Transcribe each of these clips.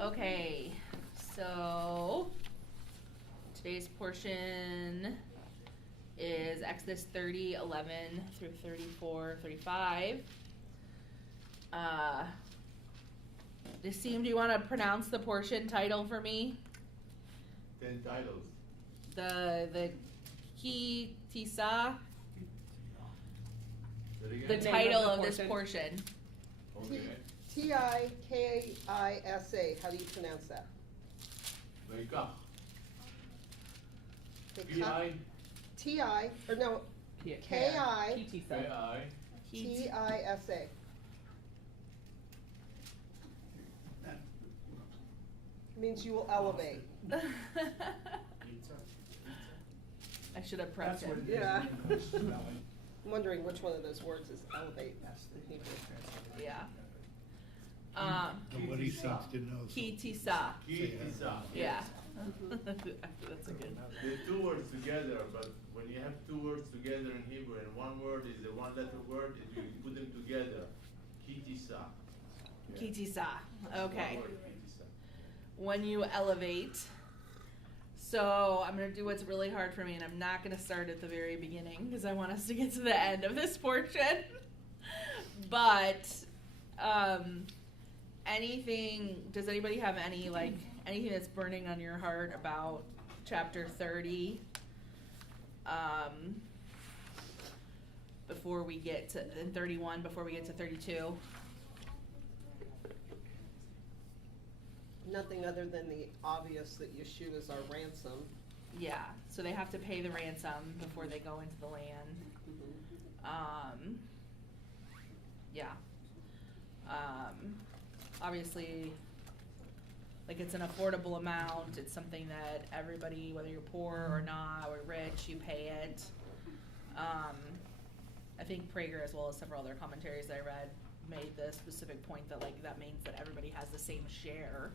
Okay, so today's portion is Exodus 30:11 through 34:35. Nassim, do you want to pronounce the portion title for me? 10 titles. The Ki Tisa, the Again? title of this portion. Okay. T-I-K-I-S-A. How do you pronounce that? Vaikach. K-I. T-I, or no, K-I. T-I-S-A. Means you will elevate. I should have prepped it. Yeah. I'm wondering which one of those words is elevate in Hebrew. Yeah. What he seems to know. Ki Tisa. Ki-tisa. Yeah. That's a good. The two words together, but when you have two words together in Hebrew and one word is a one-letter word, if you put them together, Ki-tisa. Ki Tisa. Okay. One word, Ki-tisa. When you elevate. So I'm going to do what's really hard for me, and I'm not going to start at the very beginning because I want us to get to the end of this portion. But does anybody have anything that's burning on your heart about chapter 30 before we get to 31, before we get to 32? Nothing other than the obvious that Yeshua is our ransom. Yeah, so they have to pay the ransom before they go into the land. Yeah. Obviously, like, it's an affordable amount. It's something that everybody, whether you're poor or not, or rich, you pay it. I think Prager, as well as several other commentaries that I read, made the specific point that, like, that means that everybody has the same share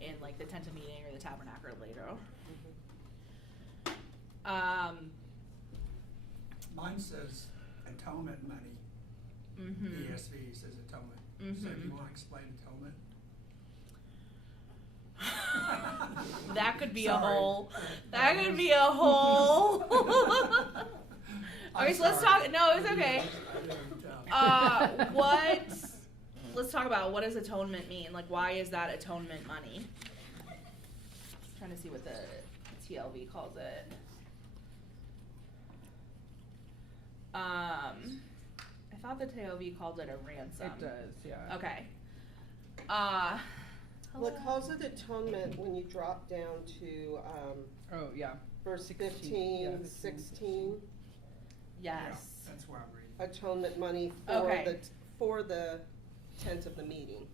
in, like, the tent of meeting or the tabernacle later. Mine says atonement money. ESV says atonement. So do you want to explain atonement? That could be Sorry. a whole. That could be a whole. Okay, so let's talk. No, it's okay. Let's talk about what does atonement mean? Like, why is that atonement money? Trying to see what the TLV calls it. I thought the TLV called it a ransom. It does, yeah. Okay. Well, it calls it atonement when you drop down to Oh, yeah. verse 16, 15, yeah. 16. Yes. Yeah, that's where I'm reading. Atonement money for the tent of the meeting.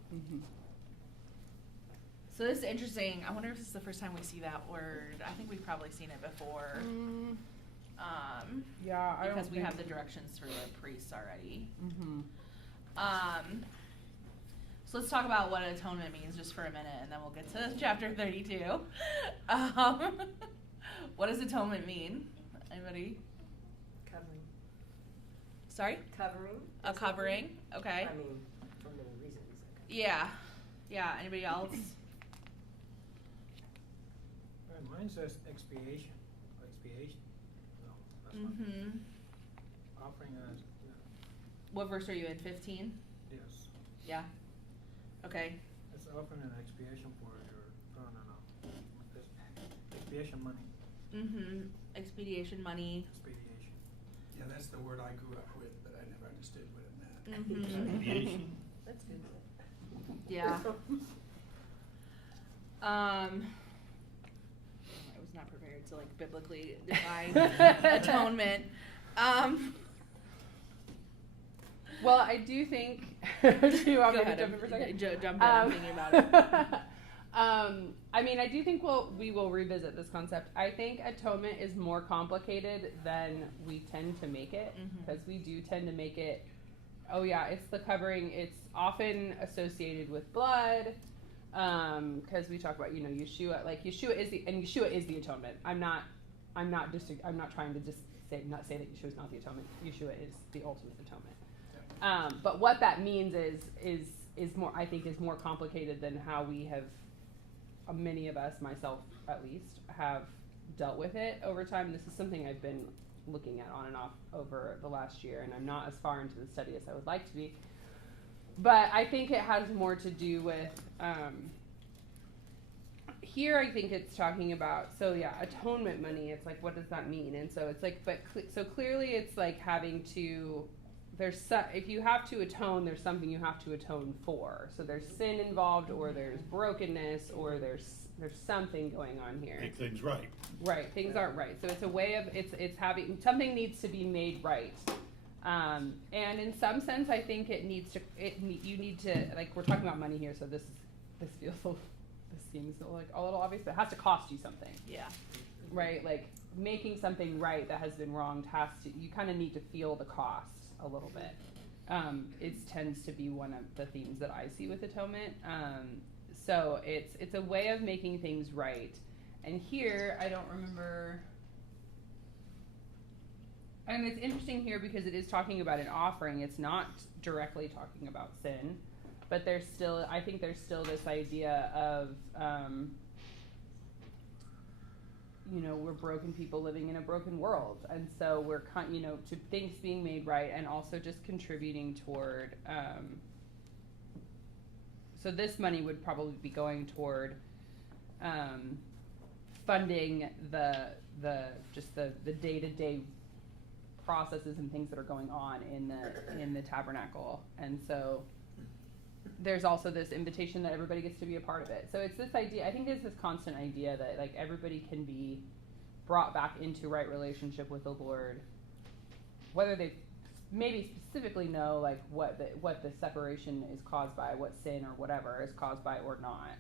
So this is interesting. I wonder if this is the first time we see that word. I think we've probably seen it before. Yeah, I because don't we think... have the directions for the priests already. So let's talk about what atonement means just for a minute, and then we'll get to chapter 32. What does atonement mean? Anybody? Covering. Sorry? Covering. A covering. Okay. I mean, for many reasons. Yeah. Yeah. Anybody else? Mine says expiation. Expiation. No, that's not. Offering as. What verse are you in? 15? Yes. Yeah. Okay. It's offering an expiation for your. No. It's expiation money. Expediation money. Expediation. Yeah, that's the word I grew up with, but I never understood what it meant. That's good. Yeah. I was not prepared to, like, biblically define atonement. Well, I do think. Do you want me to jump in for a second? Jump in. I'm thinking about it. I mean, I do think we will revisit this concept. I think atonement is more complicated than we tend to make it, because we do tend to make it. Oh yeah, it's the covering. It's often associated with blood, because we talk about Yeshua. Like Yeshua is the atonement. I'm not trying to just say that Yeshua is not the atonement. Yeshua is the ultimate atonement. But what that means is is more, I think, is more complicated than how we have, many of us, myself at least, have dealt with it over time. This is something I've been looking at on and off over the last year, and I'm not as far into the study as I would like to be. But I think it has more to do with, here I think it's talking about, so yeah, atonement money, it's like, what does that mean? And so it's like, so clearly it's like having to, if you have to atone, there's something you have to atone for. So there's sin involved, or there's brokenness, or there's something going on here. Make things right. Right, things aren't right. So it's a way of, it's having, something needs to be made right. And in some sense, I think you need to, like, we're talking about money here, so this seems like a little obvious, but it has to cost you something. Yeah. Right, like making something right that has been wronged you kind of need to feel the cost a little bit. It tends to be one of the themes that I see with atonement. So it's a way of making things right. And here, I don't remember, and it's interesting here because it is talking about an offering. It's not directly talking about sin, but I think there's still this idea of, we're broken people living in a broken world. And so we're, to things being made right, and also just contributing toward, so this money would probably be going toward funding the day-to-day processes and things that are going on in the tabernacle. And so there's also this invitation that everybody gets to be a part of it. So it's this idea, I think there's this constant idea that like everybody can be brought back into right relationship with the Lord, whether they maybe specifically know like what the separation is caused by, what sin or whatever is caused by or not.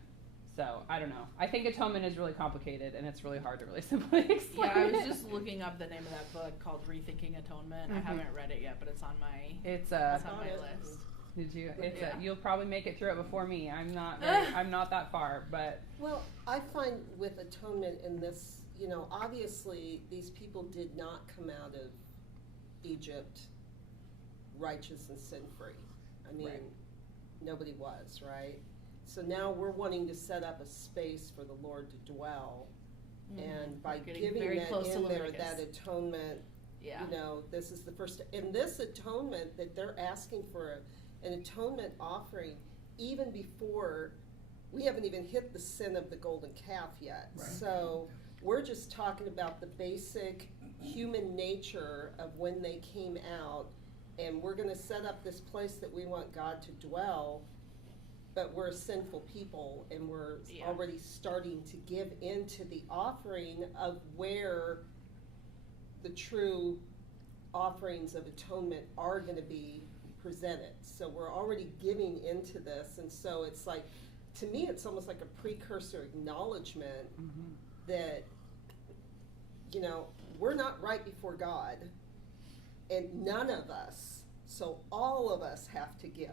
So I don't know. I think atonement is really complicated, and it's really hard to really simply explain. Yeah, I was just looking up the name of that book called Rethinking Atonement. I haven't read it yet, but it's on my list. Did you? Yeah. You'll probably make it through it before me. I'm not that far, but. Well, I find with atonement in this, obviously these people did not come out of Egypt righteous and sin-free. I mean, nobody was, right? So now we're wanting to set up a space for the Lord to dwell, and by giving that in there, that atonement, this is the first. And this atonement that they're asking for, an atonement offering, even before we haven't even hit the sin of the golden calf yet. Right. So we're just talking about the basic human nature of when they came out, and we're going to set up this place that we want God to dwell. But we're a sinful people, and we're already starting to give into the offering of where the true offerings of atonement are going to be presented. So we're already giving into this, and so it's like, to me, it's almost like a precursor acknowledgement that, we're not right before God, and none of us, so all of us have to give.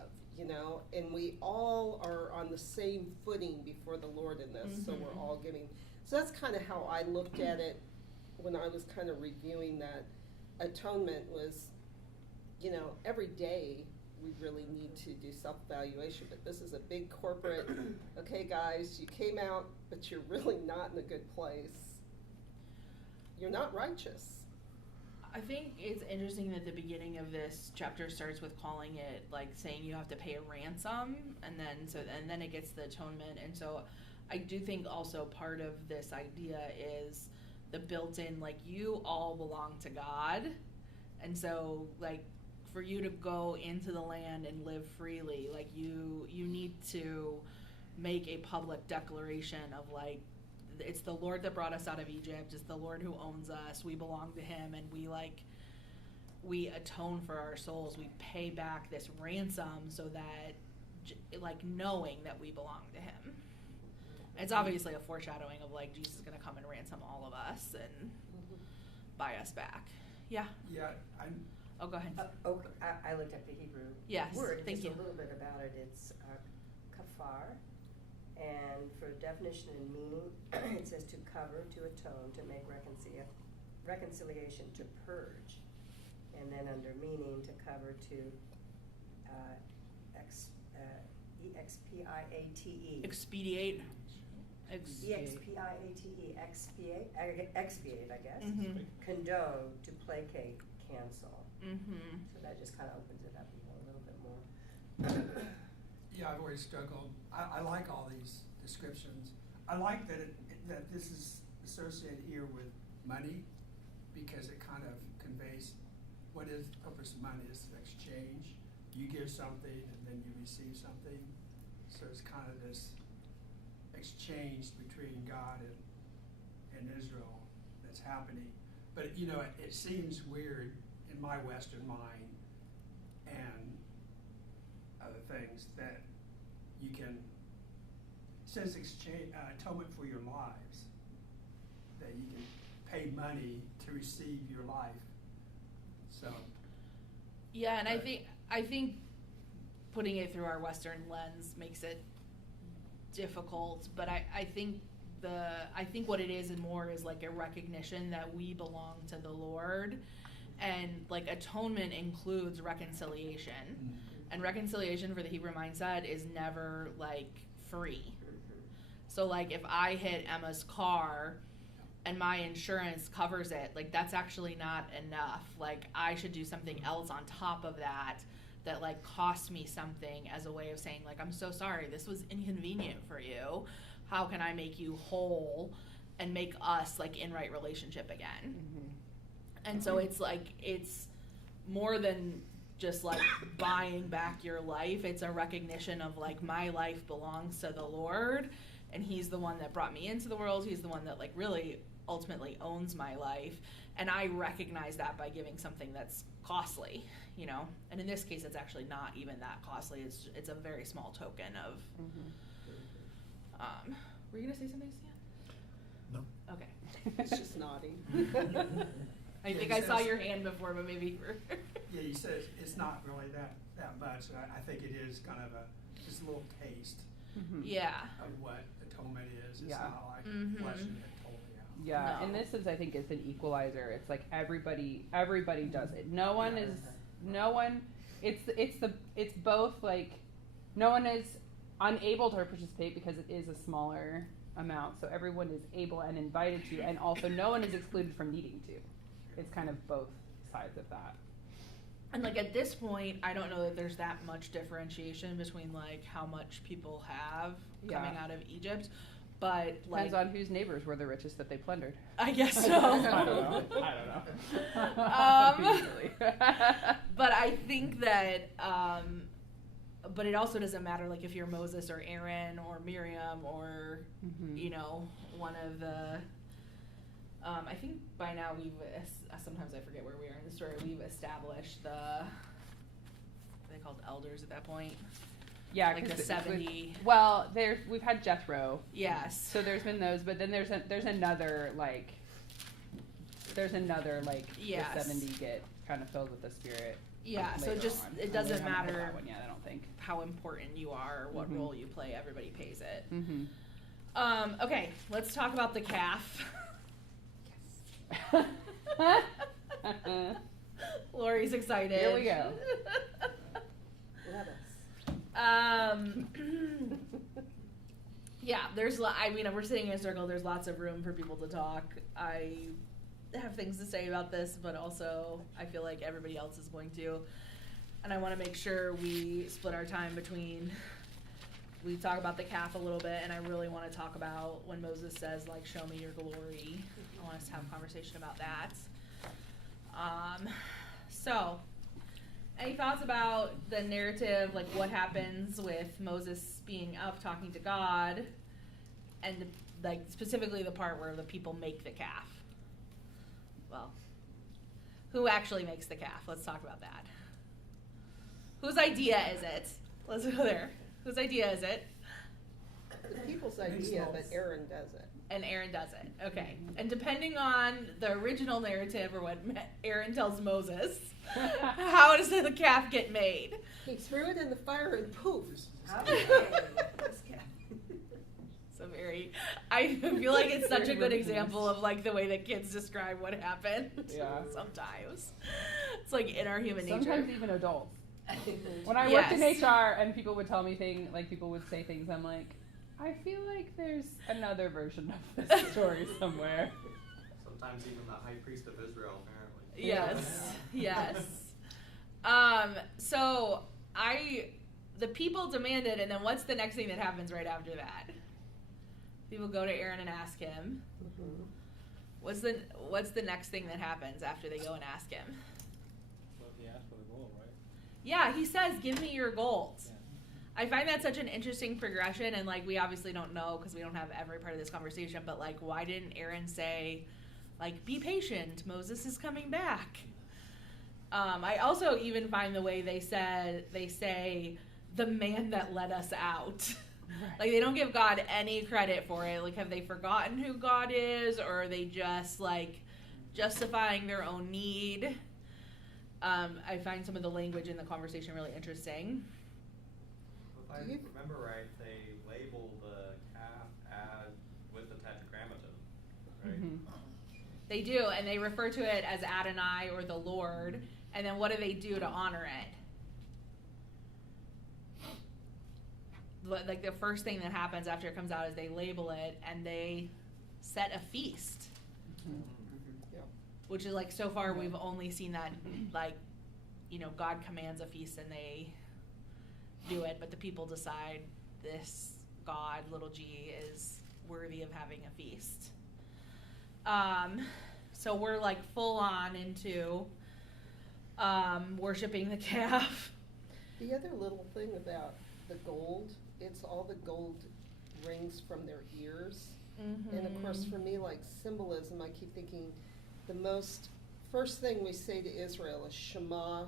And we all are on the same footing before the Lord in this, so we're all giving. So that's kind of how I looked at it when I was kind of reviewing that. Atonement was, every day we really need to do self-evaluation, but this is a big corporate, okay guys, you came out, but you're really not in a good place. You're not righteous. I think it's interesting that the beginning of this chapter starts with calling it, like, saying you have to pay a ransom, and then it gets the atonement. And so I do think also part of this idea is the built-in, like, you all belong to God, and so, like, for you to go into the land and live freely, like, you need to make a public declaration of, like, it's the Lord that brought us out of Egypt. It's the Lord who owns us. We belong to him, and we atone for our souls. We pay back this ransom so that, like, knowing that we belong to him. It's obviously a foreshadowing of, like, Jesus is going to come and ransom all of us and buy us back. Yeah. Yeah, Oh, go ahead. I looked up the Hebrew Yes, word, thank just you. a little bit about it. It's kafar, and for definition and meaning, it says to cover, to atone, to make reconciliation, to purge. And then under meaning, to cover, to E-X-P-I-A-T-E. Expedite. E-X-P-I-A-T-E, expiate, I guess. Mm-hmm. Condone, to placate, cancel. Mm-hmm. So that just kind of opens it up even a little bit more. Yeah, I've always struggled. I like all these descriptions. I like that that this is associated here with money, because it kind of conveys what is the purpose of money. Is an exchange. You give something and then you receive something. So it's kind of this exchange between God and Israel that's happening. But you know, it seems weird in my Western mind and other things that you can, it says exchange, atonement for your lives, that you can pay money to receive your life. So Yeah, and Right. I think putting it through our Western lens makes it difficult, but I think what it is and more is like a recognition that we belong to the Lord, and like atonement includes reconciliation, and reconciliation for the Hebrew mindset is never like free. So like if I hit Emma's car and my insurance covers it, like that's actually not enough. Like I should do something else on top of that like costs me something, as a way of saying like, I'm so sorry, this was inconvenient for you. How can I make you whole and make us like in right relationship again? And so it's like, it's more than just like buying back your life. It's a recognition of like, my life belongs to the Lord, and he's the one that brought me into the world. He's the one that like really ultimately owns my life. And I recognize that by giving something that's costly, you know? And in this case, it's actually not even that costly. It's a very small token of, were you gonna say something, Stan? No. Okay. It's just nodding. I Yeah, think he I saw says- your hand before, but maybe yeah, you said it's not really that much. I think it is kind of just a little taste yeah. of what atonement is. It's Yeah. not like Mhm. fleshing it totally out. Yeah, No. and this is, I think, it's an equalizer. It's like everybody does it. No one is, it's both like, no one is unable to participate because it is a smaller amount. So everyone is able and invited to, and also no one is excluded from needing to. It's kind of both sides of that. And like at this point, I don't know that there's that much differentiation between like how much people have coming Yeah. out of Egypt, but Depends like on whose neighbors were the richest that they plundered. I guess so. I don't know. Usually. But I think that, but it also doesn't matter like if you're Moses or Aaron or Miriam or you know, one of the. I think by now sometimes I forget where we are in the story. We've established are they called elders at that point? Yeah, Like the 'cause 70. Well, we've had Jethro. Yes. So there's been those, but then there's another like Yes. the 70 get kind of filled with the Spirit. Yeah, so later just on. it And doesn't we haven't hit matter that one yet, I don't think. how important you are or what role you play, everybody pays it. Okay, let's talk about the calf. Lori's excited. Here we go. Let us. Yeah, we're sitting in a circle. There's lots of room for people to talk. I have things to say about this, but also I feel like everybody else is going to. And I want to make sure we split our time between, we talk about the calf a little bit, and I really want to talk about when Moses says, like, show me your glory. I want us to have a conversation about that. So, any thoughts about the narrative, like what happens with Moses being up talking to God, and like specifically the part where the people make the calf? Well, who actually makes the calf? Let's talk about that. Whose idea is it? Let's go there. Whose idea is it? The people's idea, but Aaron does it. And Aaron does it. Okay. And depending on the original narrative or what Aaron tells Moses, how does the calf get made? He threw it in the fire and poof. So very, I feel like it's such a good example of like the way that kids describe what happened. Yeah. Sometimes. It's like in our human nature. Sometimes even adults. When I worked in Yes. HR and people would tell me people would say things, I'm like, I feel like there's another version of this story somewhere. Sometimes even the high priest of Israel, apparently. Yes, yes. So the people demanded, and then what's the next thing that happens right after that? People go to Aaron and ask him. Mhm. What's the next thing that happens after they go and ask him? Well, he asked for the gold, right? Yeah, he says, "Give me your gold." Yeah. I find that such an interesting progression, and like we obviously don't know because we don't have every part of this conversation. But like, why didn't Aaron say, like, "Be patient, Moses is coming back"? I also even find the way they say, "The man that led us out." Right. Like, they don't give God any credit for it. Like, have they forgotten who God is, or are they just like justifying their own need? I find some of the language in the conversation really interesting. If I remember right, they label the calf as with the tetragrammaton, right? Mhm. They do, and they refer to it as Adonai or the Lord. And then what do they do to honor it? Like, the first thing that happens after it comes out is they label it and they set a feast. Mhm. Yeah. Which is like, so far we've only seen that, like, God commands a feast and they do it, but the people decide this God, little g, is worthy of having a feast. So we're like full on into worshiping the calf. The other little thing about the gold, it's all the gold rings from their ears. And of course, for me, like symbolism, I keep thinking first thing we say to Israel is Shema,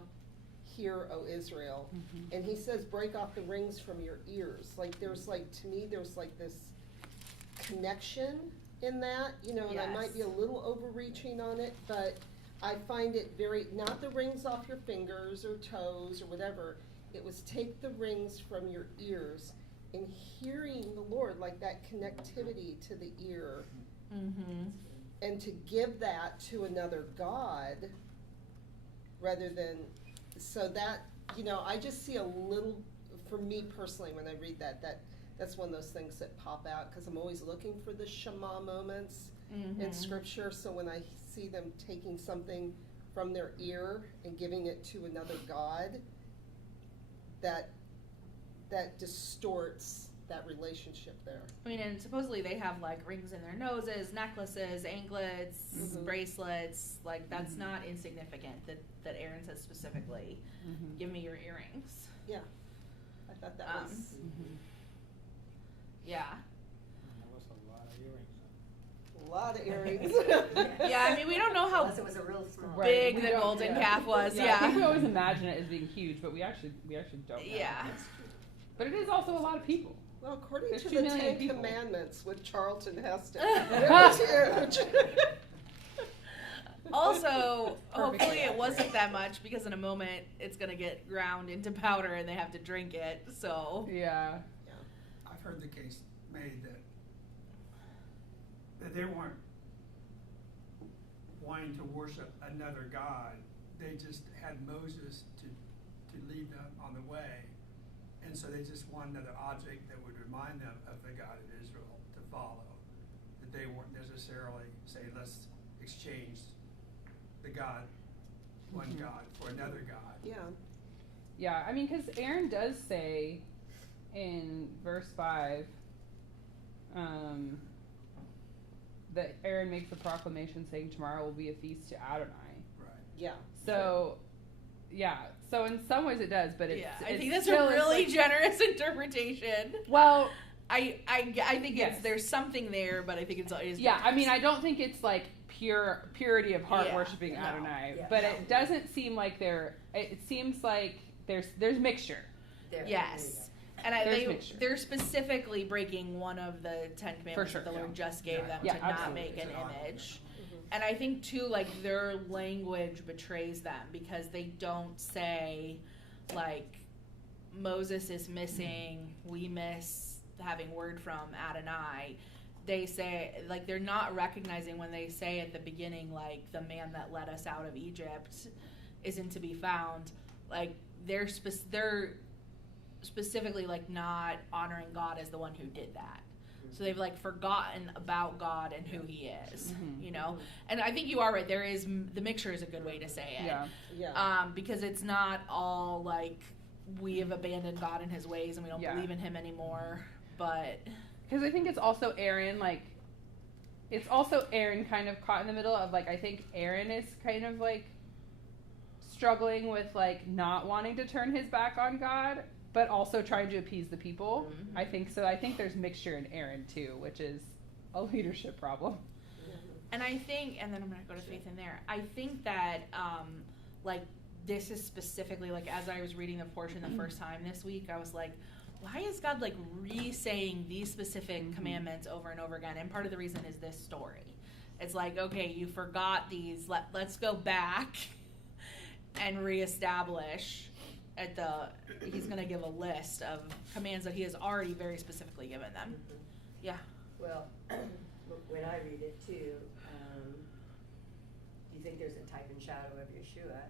hear, O Israel. Mhm. And he says, break off the rings from your ears. Like, there's like, to me, there's like this connection in that, and I might be Yes. a little overreaching on it, but I find it very, not the rings off your fingers or toes or whatever. It was take the rings from your ears and hearing the Lord, like that connectivity to the ear, and to give that to another God rather than, so that, I just see a little, for me personally, when I read that's one of those things that pop out, because I'm always looking for the Shema moments in Scripture. So when I see them taking something from their ear and giving it to another God, that distorts that relationship there. I mean, and supposedly they have like rings in their noses, necklaces, anklets, Mhm. bracelets. Like, that's not insignificant that Aaron says specifically, Mhm. give me your earrings. Yeah, I thought that was, Mhm. Yeah. That was a lot of earrings. a lot of earrings. Yeah, I mean, we don't know how Unless it was a real small. Right. big We the don't- golden yeah. calf was. I Yeah. think we always imagine it as being huge, but we actually don't know. Yeah. But it is also a lot of people. Well, according There's to 2 the million 10 people. Commandments with Charlton Heston, it was huge. Also, hopefully Perfectly it wasn't accurate. that much, because in a moment it's gonna get ground into powder and they have to drink it. So Yeah. I've heard the case made that they weren't wanting to worship another God. They just had Moses to lead them on the way. And so they just want another object that would remind them of the God of Israel to follow. That they weren't necessarily say, let's exchange the God, one Mhm. God for another God. Yeah. Yeah, I mean, because Aaron does say in verse 5 that Aaron makes a proclamation saying tomorrow will be a feast to Adonai. Right. Yeah. So, yeah. So in some ways it does, but it's yeah, I it's think that's still a really such- generous interpretation. well. I think Yes. there's something there, but I think it's Yeah, I mean, I don't think it's like purity of heart Yeah, worshiping no, Adonai, yeah, but no. it doesn't seem like it seems like there's mixture. There. Yes. And There's mixture. they're specifically breaking one of the 10 commandments sure, that the Lord yeah. just gave Yeah. them Yeah, to not absolutely. make an It's an honor. image. Mhm. And I think too, like, their language betrays them, because they don't say, like, Moses is missing, we miss having word from Adonai. They say, like, they're not recognizing when they say at the beginning, like, the man that led us out of Egypt isn't to be found. Like, they're specifically like not honoring God as the one who did that. So they've like forgotten about God and who He is, you know. And I think you are right. There is the mixture is a good way to say it. Yeah. Because it's not all like we have abandoned God and His ways and we don't believe in Him anymore. But because I think it's also Aaron, like it's also Aaron kind of caught in the middle of like I think Aaron is kind of like struggling with like not wanting to turn his back on God, but also trying to appease the people. Mm-hmm. I think so. I think there's mixture in Aaron too, which is a leadership problem. And I think, and then I'm going to go to Faith in there. I think that, like, this is specifically, like, as I was reading the portion the first time this week, I was like, why is God, like, re-saying these specific commandments over and over again? And part of the reason is this story. It's like, okay, you forgot these. Let's go back and reestablish he's going to give a list of commands that he has already very specifically given them. Yeah. Well, when I read it too, you think there's a type and shadow of Yeshua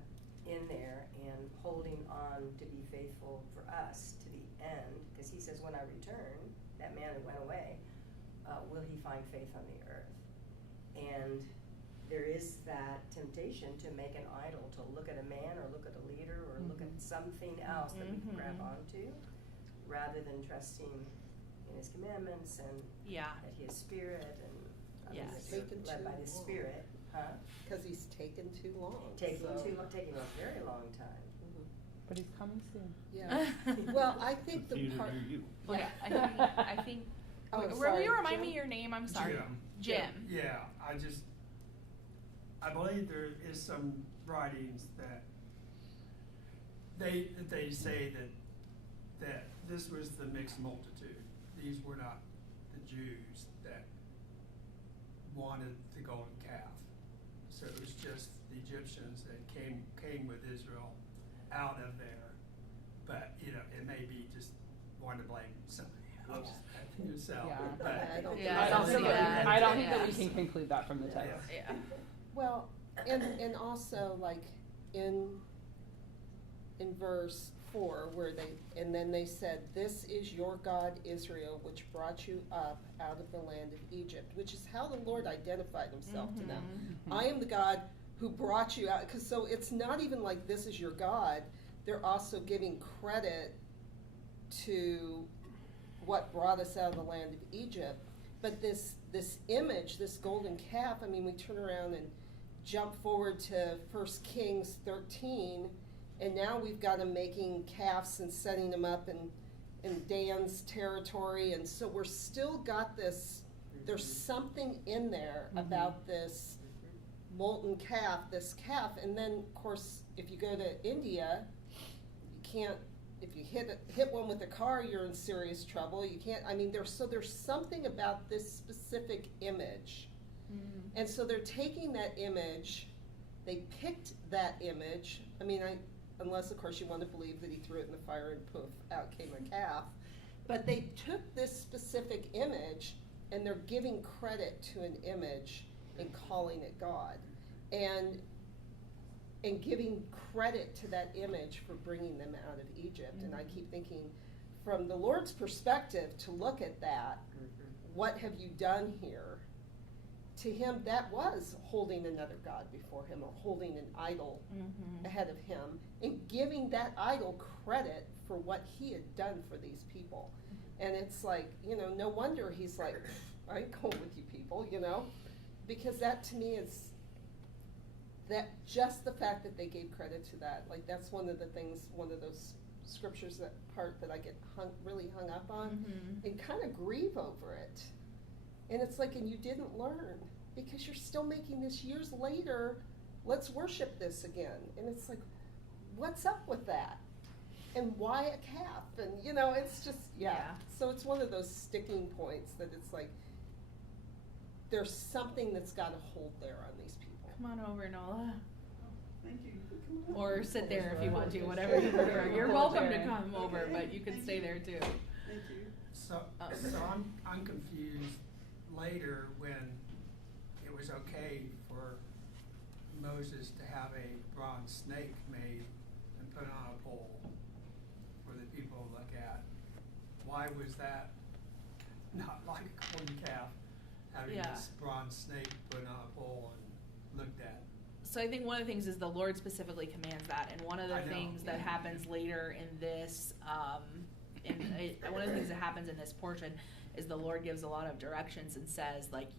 in there and holding on to be faithful for us to the end, because he says, when I return, that man who went away, will he find faith on the earth? And there is that temptation to make an idol, to look at a man or look at a leader or look at something else that we can grab onto, rather than trusting in his commandments and that he is spirit and led by the Spirit. Because he's taken too long. Taking a very long time. But he's coming soon. Yeah. Well, I think the part. Yeah, I think. Oh, will sorry, you remind Jim? me your name? I'm sorry. Jim. Jim. Yeah, I believe there is some writings that they say that this was the mixed multitude. These were not the Jews that wanted the golden calf. So it was just the Egyptians that came with Israel out of there. But it may be just wanting to blame somebody else yourself. Yeah. But I don't I don't think that we can conclude that from the text. Yeah. Well, and also like in verse 4 where they said, "This is your God Israel, which brought you up out of the land of Egypt," which is how the Lord identified Himself to them. I am the God who brought you out. Because so it's not even like this is your God. They're also giving credit to what brought us out of the land of Egypt. But this image, this golden calf, I mean, we turn around and jump forward to 1 Kings 13, and now we've got them making calves and setting them up in Dan's territory. And so we're still got this, there's something in there about this molten calf, this calf. And then, of course, if you go to India, you can't, if you hit one with a car, you're in serious trouble. You can't, I mean, there's something about this specific image. And so they're taking that image, they picked that image. I mean, unless, of course, you want to believe that he threw it in the fire and poof, out came a calf. But they took this specific image and they're giving credit to an image and calling it God. And giving credit to that image for bringing them out of Egypt. And I keep thinking, from the Lord's perspective, to look at that, what have you done here? To him, that was holding another God before him, or holding an idol ahead of him, and giving that idol credit for what he had done for these people. And it's like, no wonder he's like, I ain't going with you people, because that to me is, that just the fact that they gave credit to that, like that's one of the things, one of those scriptures, that part that I get really hung up on and kind of grieve over it. And it's like, and you didn't learn, because you're still making this years later, let's worship this again. And it's like, what's up with that? And why a calf? And it's just, So it's one of those sticking points that it's like, there's something that's got to hold there on these people. Come on over, Nola. Thank you. Or sit there if you want to, whatever you prefer. You're welcome to come over, but you can stay there too. Thank you. So I'm confused later when it was okay for Moses to have a bronze snake made and put it on a pole for the people to look at. Why was that not like a golden calf, having Yeah. this bronze snake put on a pole and looked at? So I think one of the things is the Lord specifically commands that, and one of the I know. things that happens later in this, one of the things that happens in this portion is the Lord gives a lot of directions and says, like,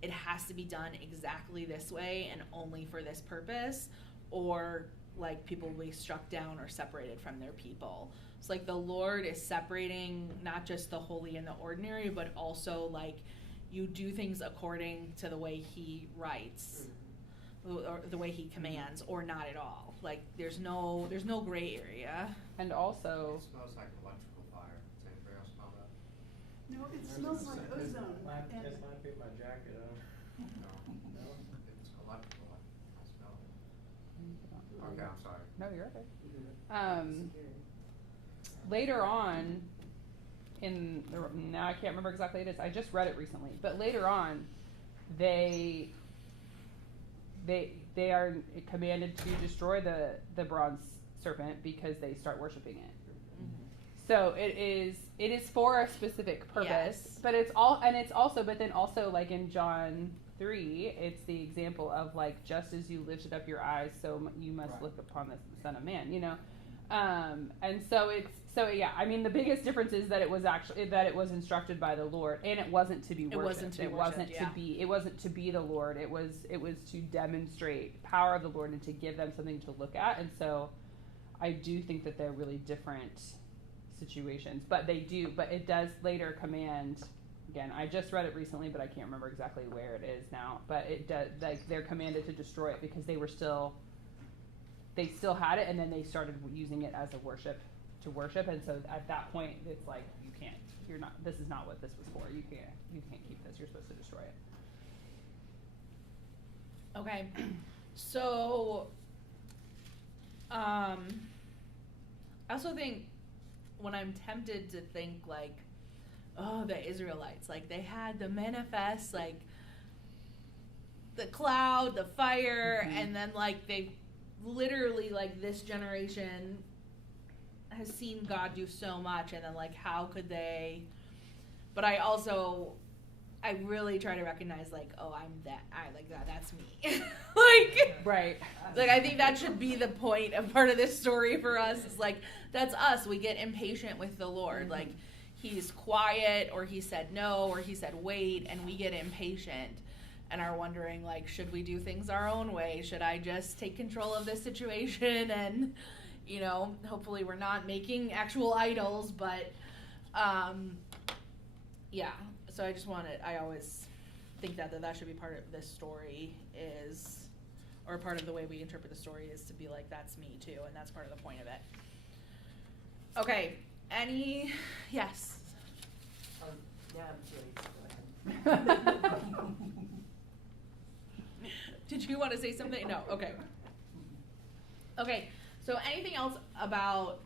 it has to be done exactly this way and only for this purpose, or like people will be struck down or separated from their people. So like the Lord is separating not just the holy and the ordinary, but also like you do things according to the way He writes. Or the way He commands, or not at all. Like there's no gray area. And also, It smells like electrical fire. Does anybody else smell that? No, it smells like ozone. And It's not put my jacket on. No. No? It's electrical. I smell it. Okay, I'm sorry. no, you're okay. Later on, now I can't remember exactly what it is. I just read it recently, but later on, they are commanded to destroy the bronze serpent because they start worshiping it. So it is for a specific purpose, Yes. but then also like in John 3, it's the example of like, just as you lifted up your eyes, so you must Right. look upon the Son of Man, and so yeah, I mean the biggest difference is that it was instructed by the Lord, and it wasn't to be worshipped. It wasn't to be the Lord. It was to demonstrate power of the Lord and to give them something to look at. And so I do think that they're really different situations, but it does later command. Again, I just read it recently, but I can't remember exactly where it is now. But it does, like, they're commanded to destroy it because they still had it, and then they started using it as a worship. And so at that point, it's like, this is not what this was for. You can't keep this. You're supposed to destroy it. Okay, so I also think when I'm tempted to think like, oh, the Israelites, like they had the manifest, like the cloud, the fire, and then like they literally, like this generation has seen God do so much, and then like how could they? But I really try to recognize like, oh, that's me. Right. Like I think that should be the point of part of this story for us. Is like that's us. We get impatient with the Lord. Like He's quiet, or He said no, or He said wait, and we get impatient and are wondering like, should we do things our own way? Should I just take control of this situation and hopefully we're not making actual idols, but yeah. So I always think that should be part of this story or part of the way we interpret the story is to be like, that's me too, and that's part of the point of it. Okay, yes? Yeah, I'm Joyce, go ahead. Did you want to say something? No, okay. Okay, so anything else about,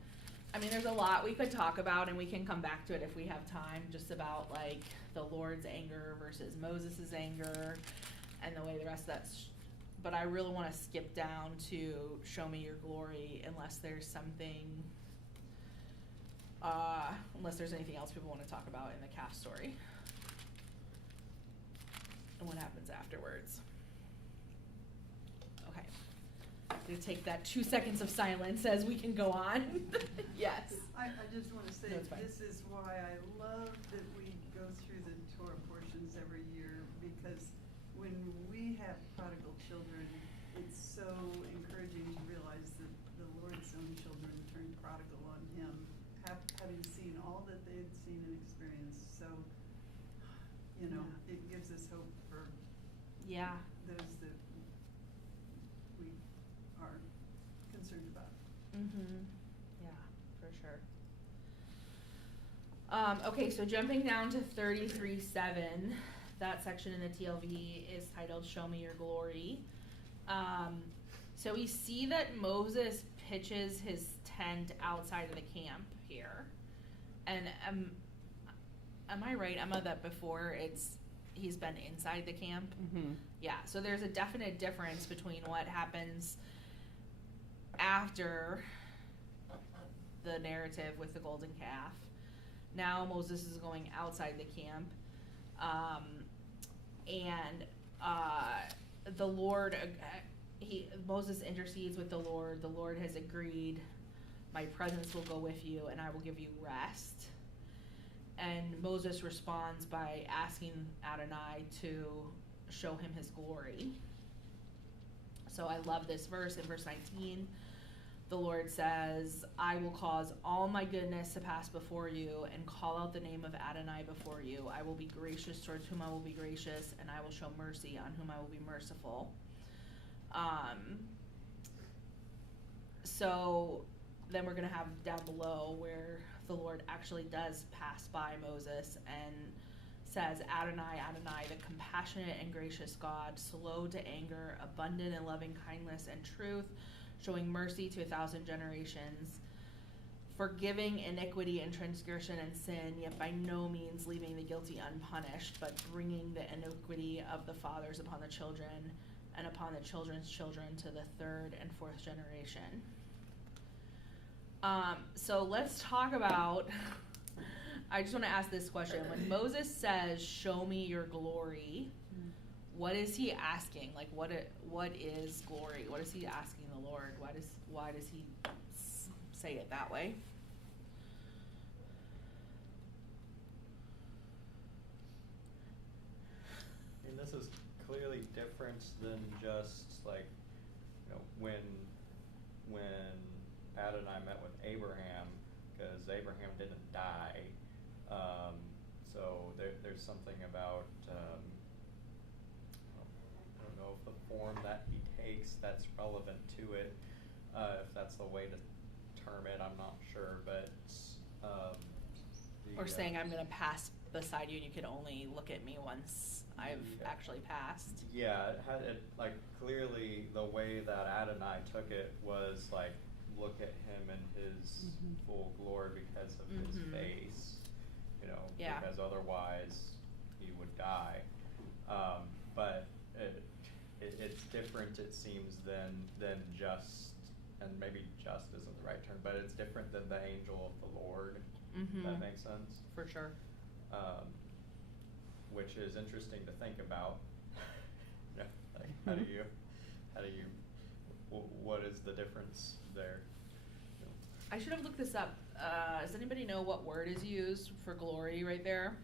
there's a lot we could talk about, and we can come back to it if we have time, just about like the Lord's anger versus Moses' anger and the way the rest of that's, but I really want to skip down to show me your glory unless there's anything else people want to talk about in the calf story and what happens afterwards. Okay. I'm going to take that 2 seconds of silence as we can go on. Yes. I just want to say, No, it's fine. this is why I love that we go through the Torah portions every year, because when we have prodigal children, it's so encouraging to realize that the Lord's own children turned prodigal on Him, having seen all that they had seen and experienced. So, it gives us hope for Yeah. those that we are concerned about. Mm-hmm. Yeah, for sure. Okay, so jumping down to 33:7, that section in the TLV is titled "Show Me Your Glory." So we see that Moses pitches his tent outside of the camp here, and am I right, Emma, that before he's been inside the camp? Mm-hmm. Yeah, so there's a definite difference between what happens after the narrative with the golden calf. Now Moses is going outside the camp, and the Lord, Moses intercedes with the Lord. The Lord has agreed, my presence will go with you, and I will give you rest. And Moses responds by asking Adonai to show him his glory. So I love this verse in verse 19. The Lord says, I will cause all my goodness to pass before you and call out the name of Adonai before you. I will be gracious towards whom I will be gracious, and I will show mercy on whom I will be merciful. So then we're going to have down below where the Lord actually does pass by Moses and says, Adonai, Adonai, the compassionate and gracious God, slow to anger, abundant in loving kindness and truth, showing mercy to 1,000 generations, forgiving iniquity and transgression and sin, yet by no means leaving the guilty unpunished, but bringing the iniquity of the fathers upon the children and upon the children's children to the 3rd and 4th generation. So let's talk about, I just want to ask this question. When Moses says, show me your glory, what is he asking? Like, what is glory? What is he asking the Lord? Why does he say it that way? I mean, this is clearly different than just like, you know, when Adonai met with Abraham, because Abraham didn't die. So there's something about, I don't know if the form that he takes that's relevant to it, if that's the way to term it, I'm not sure, but Or saying I'm going to pass beside you and you can only look at me once I've actually passed. Yeah, it like clearly the way that Adonai took it was like, look at him in his full glory because of his face, you know, because otherwise he would die. But it's different, it seems, than just, and maybe just isn't the right term, but it's different than the angel of the Lord. That makes sense? For sure. Which is interesting to think about. Yeah, like how do you, what is the difference there? I should have looked this up. Does anybody know what word is used for glory right there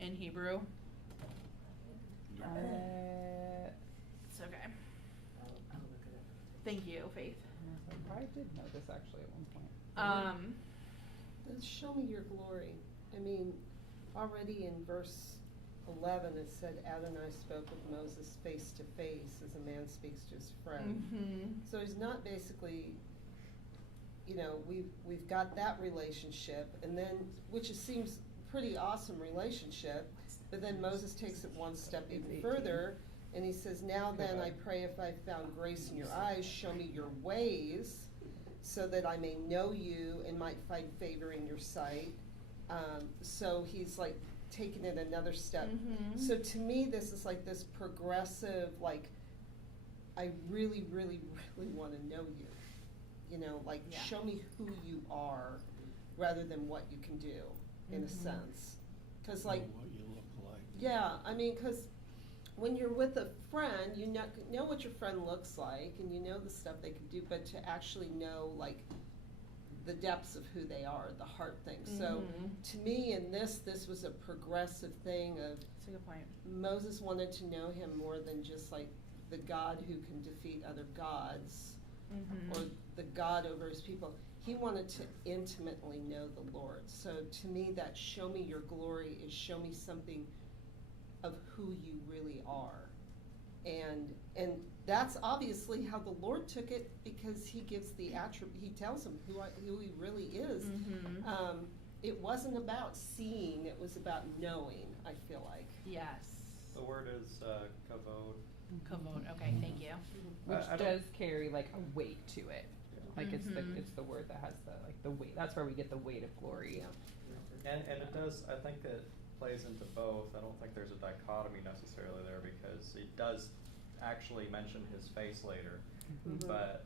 in Hebrew? It's okay. I'll look it up. Thank you, Faith. I did know this actually at one point. Show me your glory. I mean, already in verse 11 it said Adonai spoke with Moses face to face as a man speaks to his friend. So he's not basically, you know, we've got that relationship, and then, which seems pretty awesome relationship, but then Moses takes it one step even further, and he says, now then I pray if I found grace in your eyes, show me your ways, so that I may know you and might find favor in your sight. So he's like taking it another step. So to me, this is like this progressive, like, I really, really, really want to know you. You know, like, show me who you are rather than what you can do, in a sense. Because, like, what you look like. Yeah, I mean, because when you're with a friend, you know what your friend looks like, and you know the stuff they can do, but to actually know, like, the depths of who they are, the heart thing. So, to me, in this was a progressive thing of, That's a good point. Moses wanted to know him more than just, like, the God who can defeat other gods, or the God over his people. He wanted to intimately know the Lord. So to me, that show me your glory is show me something of who you really are. And that's obviously how the Lord took it, because he gives the he tells him who he really is. It wasn't about seeing, it was about knowing, I feel like. Yes. The word is kavod. Kavod. Okay, thank you. Which I does carry like a weight to it. Like it's Mhm. it's the word that has the weight. That's where we get the weight of glory. And it does, I think it plays into both. I don't think there's a dichotomy necessarily there, because it does actually mention his face later. But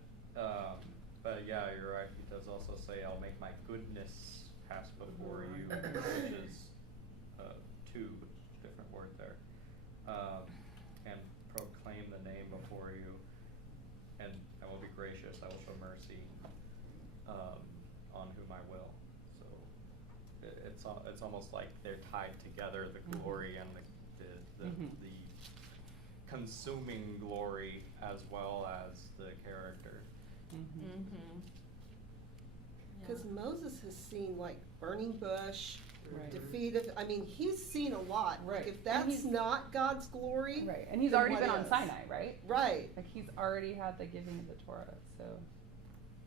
But yeah, you're right. He does also say, "I'll make my goodness pass before you," which is two different words there. And proclaim the name before you, and I will be gracious. I will show mercy on whom I will. So it's almost like they're tied together, the glory and the consuming glory as well as the character. Because Moses has seen like burning bush, Right. defeat of, I mean, he's seen a lot. Right. Like if And that's he's- not God's glory, Right, and he's then already what been on is? Sinai, right? Right. Like he's already had the giving of the Torah, so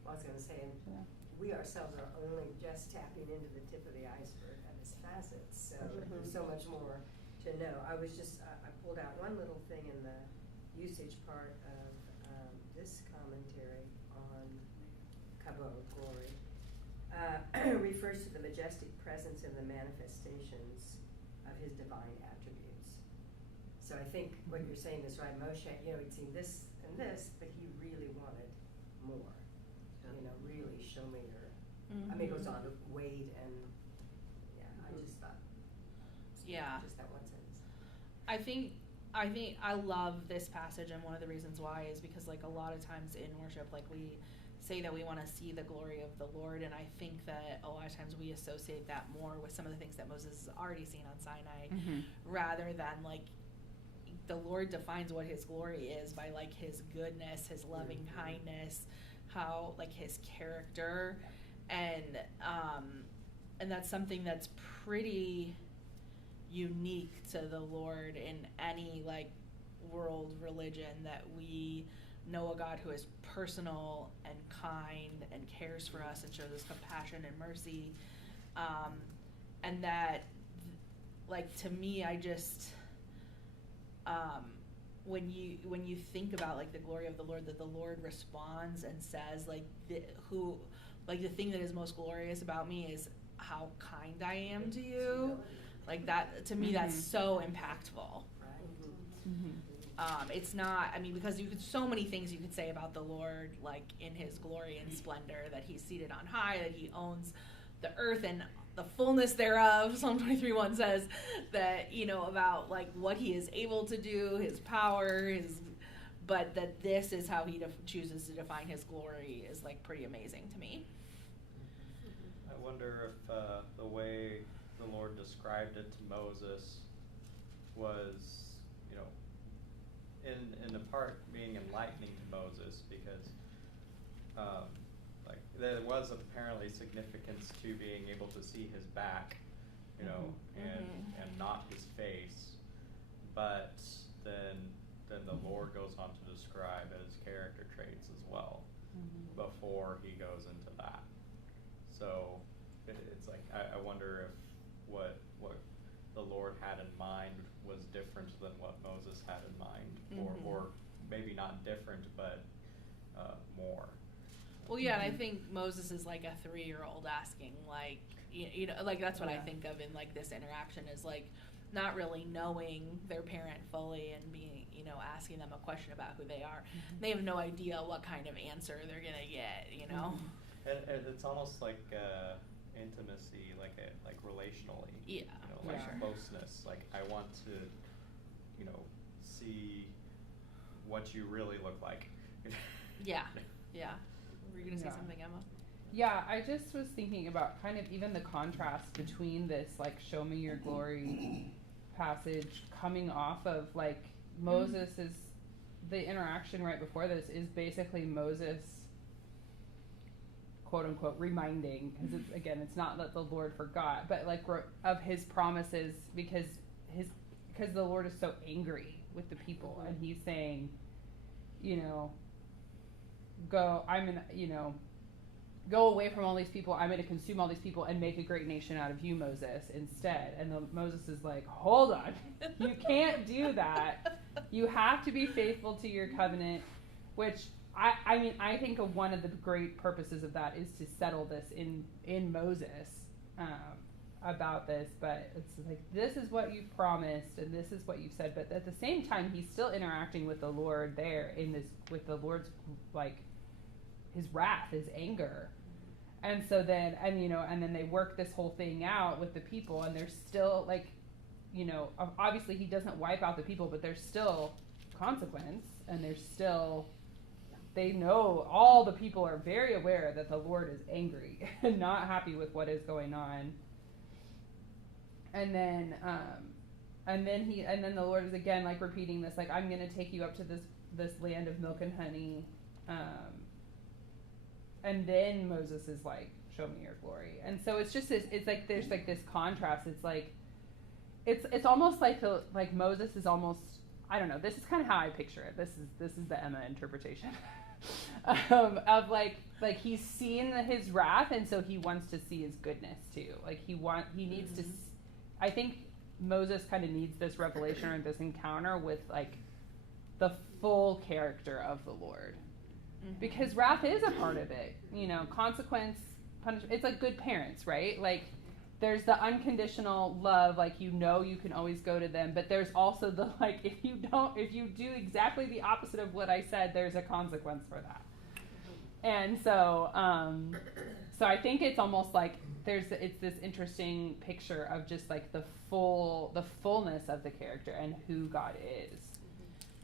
I was gonna say, and yeah. we ourselves are only just tapping into the tip of the iceberg of its facets, so there's so much more to know. I was just, I pulled out one little thing in the usage part of this commentary on Kabod, glory. Refers to the majestic presence and the manifestations of his divine attributes. So I think what you're saying is right. Moshe, he'd seen this and this, but he really wanted more. Really show me your. I mean, it goes on to wait and I just thought. Yeah. Just that one sentence. I think I love this passage, and one of the reasons why is because like a lot of times in worship, like we say that we want to see the glory of the Lord, and I think that a lot of times we associate that more with some of the things that Moses has already seen on Sinai, rather than like the Lord defines what his glory is by like his goodness, his loving kindness, how like his character, and that's something that's pretty unique to the Lord in any like world religion, that we know a God who is personal and kind and cares for us and shows us compassion and mercy, and that like to me I just when you think about like the glory of the Lord, that the Lord responds and says like the thing that is most glorious about me is how kind I am to you. Like that, to me, that's so impactful. It's not, I mean, because so many things you could say about the Lord, like in his glory and splendor, that he's seated on high, that he owns the earth and the fullness thereof. Psalm 23:1 says that, about like what he is able to do, his power, but that this is how he chooses to define his glory is like pretty amazing to me. I wonder if the way the Lord described it to Moses was, in the part being enlightening to Moses, because like there was apparently significance to being able to see his back, and not his face, but then the Lord goes on to describe his character traits as well before he goes into that. So it's like I wonder if what the Lord had in mind was different than what Moses had in mind, or maybe not different, but more. Well, yeah, and I think Moses is like a 3-year-old asking, like, like that's what I think of in like this interaction, is like not really knowing their parent fully and being, asking them a question about who they are. They have no idea what kind of answer they're gonna get, And it's almost like intimacy, like relationally. Yeah, like sure. closeness. Like I want to, see what you really look like. Yeah. Were you gonna say something, Emma? Yeah, I just was thinking about kind of even the contrast between this like show me your glory passage coming off of like Moses is, the interaction right before this is basically Moses quote unquote reminding, because it's not that the Lord forgot, but like of his promises, because the Lord is so angry with the people, and he's saying, go away from all these people. I'm going to consume all these people and make a great nation out of you, Moses, instead. And Moses is like, hold on, you can't do that. You have to be faithful to your covenant, which I think of one of the great purposes of that is to settle this in Moses about this. But it's like, this is what you've promised and this is what you've said. But at the same time, he's still interacting with the Lord there with the Lord's like his wrath, his anger. And so then, and then they work this whole thing out with the people, and there's still, like, obviously he doesn't wipe out the people, but there's still consequence, and there's still, they know, all the people are very aware that the Lord is angry and not happy with what is going on. And then the Lord is again, like, repeating this, like, I'm going to take you up to this land of milk and honey. And then Moses is like, show me your glory. And so it's just this, it's like, there's like this contrast. It's like, it's almost like Moses is almost, I don't know, this is kind of how I picture it. This is the Emma interpretation of like he's seen his wrath, and so he wants to see his goodness too. Like he needs to, I think Moses kind of needs this revelation or this encounter with like the full character of the Lord. Because wrath is a part of it, consequence, punishment. It's like good parents, right? Like there's the unconditional love, like, you can always go to them, but there's also the, like, if you do exactly the opposite of what I said, there's a consequence for that. And so, so I think it's almost like it's this interesting picture of just like the fullness of the character and who God is.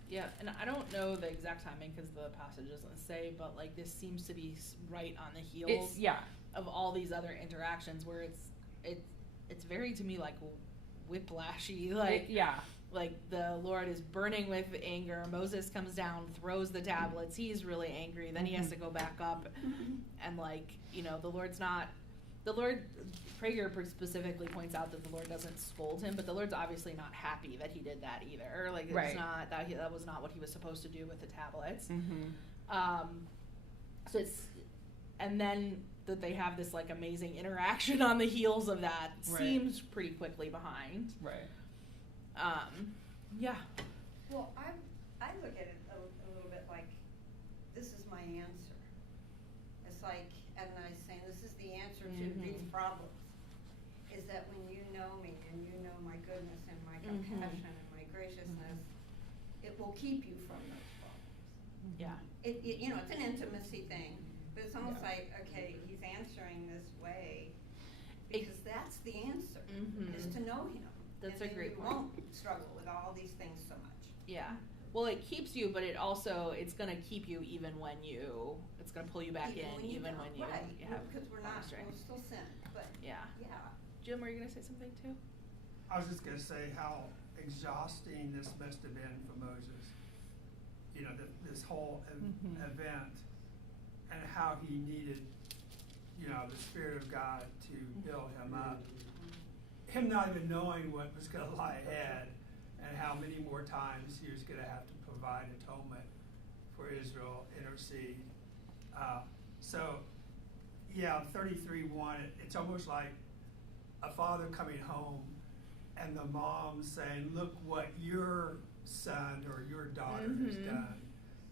Yeah, and I don't know the exact timing because the passage doesn't say, but like this seems to be right on the heels of all these other interactions where it's very, to me, like whiplashy, like like the Lord is burning with anger. Moses comes down, throws the tablets. He's really angry. Then he has to go back up, and like the Lord. Prager specifically points out that the Lord doesn't scold him, but the Lord's obviously not happy that he did that either. Like it's not that that was not what he was supposed to do with the tablets. So it's, and then that they have this like amazing interaction on the heels of that seems pretty quickly behind. Right. Yeah. Well, I look at it a little bit like this is my answer. It's like Adonai saying this is the answer to these problems. Is that when you know me and you know my goodness and my compassion and my graciousness, it will keep you from those problems. Yeah. It's an intimacy thing, but it's almost like, okay, he's answering this way because that's the answer, is to know him. That's and a great you point. won't struggle with all these things so much. Yeah. Well, it keeps you, but it's going to keep you even when it's going to pull you back in, even when you right. have because we'll still sin, but yeah. Jim, were you going to say something too? I was just going to say how exhausting this must have been for Moses. This whole event, and how he needed, the Spirit of God to build him up. Him not even knowing what was going to lie ahead, and how many more times he was going to have to provide atonement for Israel, intercede. 33:1, it's almost like a father coming home and the mom saying, look what your son or your daughter has done.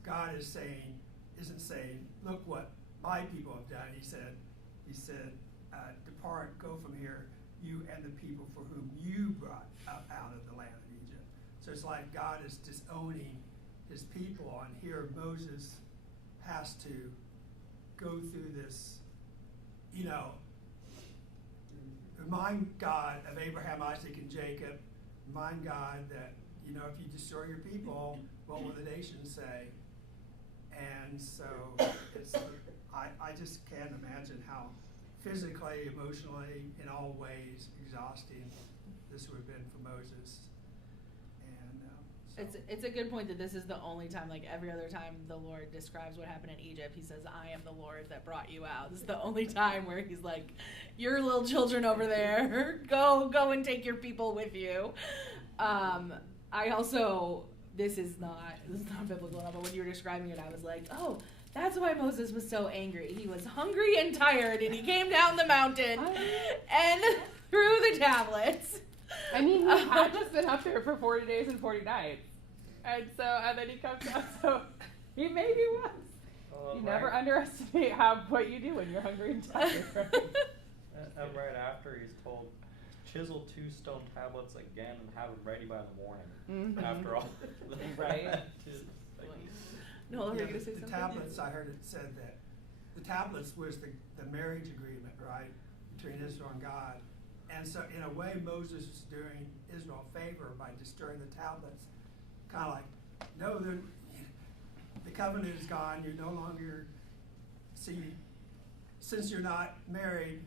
God isn't saying, look what my people have done. He said, depart, go from here, you and the people for whom you brought out of the land of Egypt. So it's like God is disowning his people, and here Moses has to go through this, remind God of Abraham, Isaac, and Jacob, remind God that, if you destroy your people, what will the nations say? And so I just can't imagine how physically, emotionally, in all ways, exhausting this would have been for Moses. And it's a good point that this is the only time, like every other time the Lord describes what happened in Egypt, he says, I am the Lord that brought you out. This is the only time where he's like, your little children over there, go and take your people with you. I also, this is not biblical enough, but when you were describing it, I was like, oh, that's why Moses was so angry. He was hungry and tired, and he came down the mountain and threw the tablets. I mean, he had just been up there for 40 days and 40 nights. And then he comes out, so he maybe was. You never underestimate what you do when you're hungry and tired, right? And right after he's told, chisel 2 stone tablets again and have them ready by the morning. After all. Right. No, the going to say something? tablets, I heard it said that the tablets was the marriage agreement, right, between Israel and God. And so in a way, Moses is doing Israel a favor by destroying the tablets. Kind of like, no, the covenant is gone. You're no longer, since you're not married,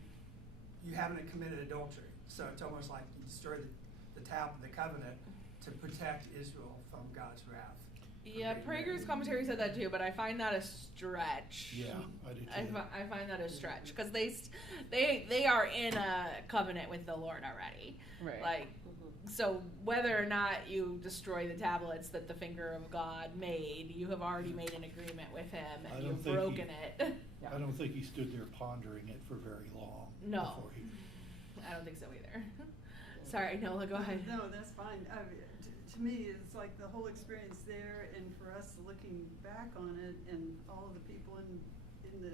you haven't committed adultery. So it's almost like you destroy the covenant to protect Israel from God's wrath. Yeah, Prager's commentary said that too, but I find that a stretch. Yeah, I do too. I find that a stretch because they are in a covenant with the Lord already. Right. Like, so whether or not you destroy the tablets that the finger of God made, you have already made an agreement with Him and you've broken it. I don't think he stood there pondering it for very long. No. Before he, I don't think so either. Sorry, Nola, go ahead. No, that's fine. To me, it's like the whole experience there, and for us looking back on it, and all of the people in the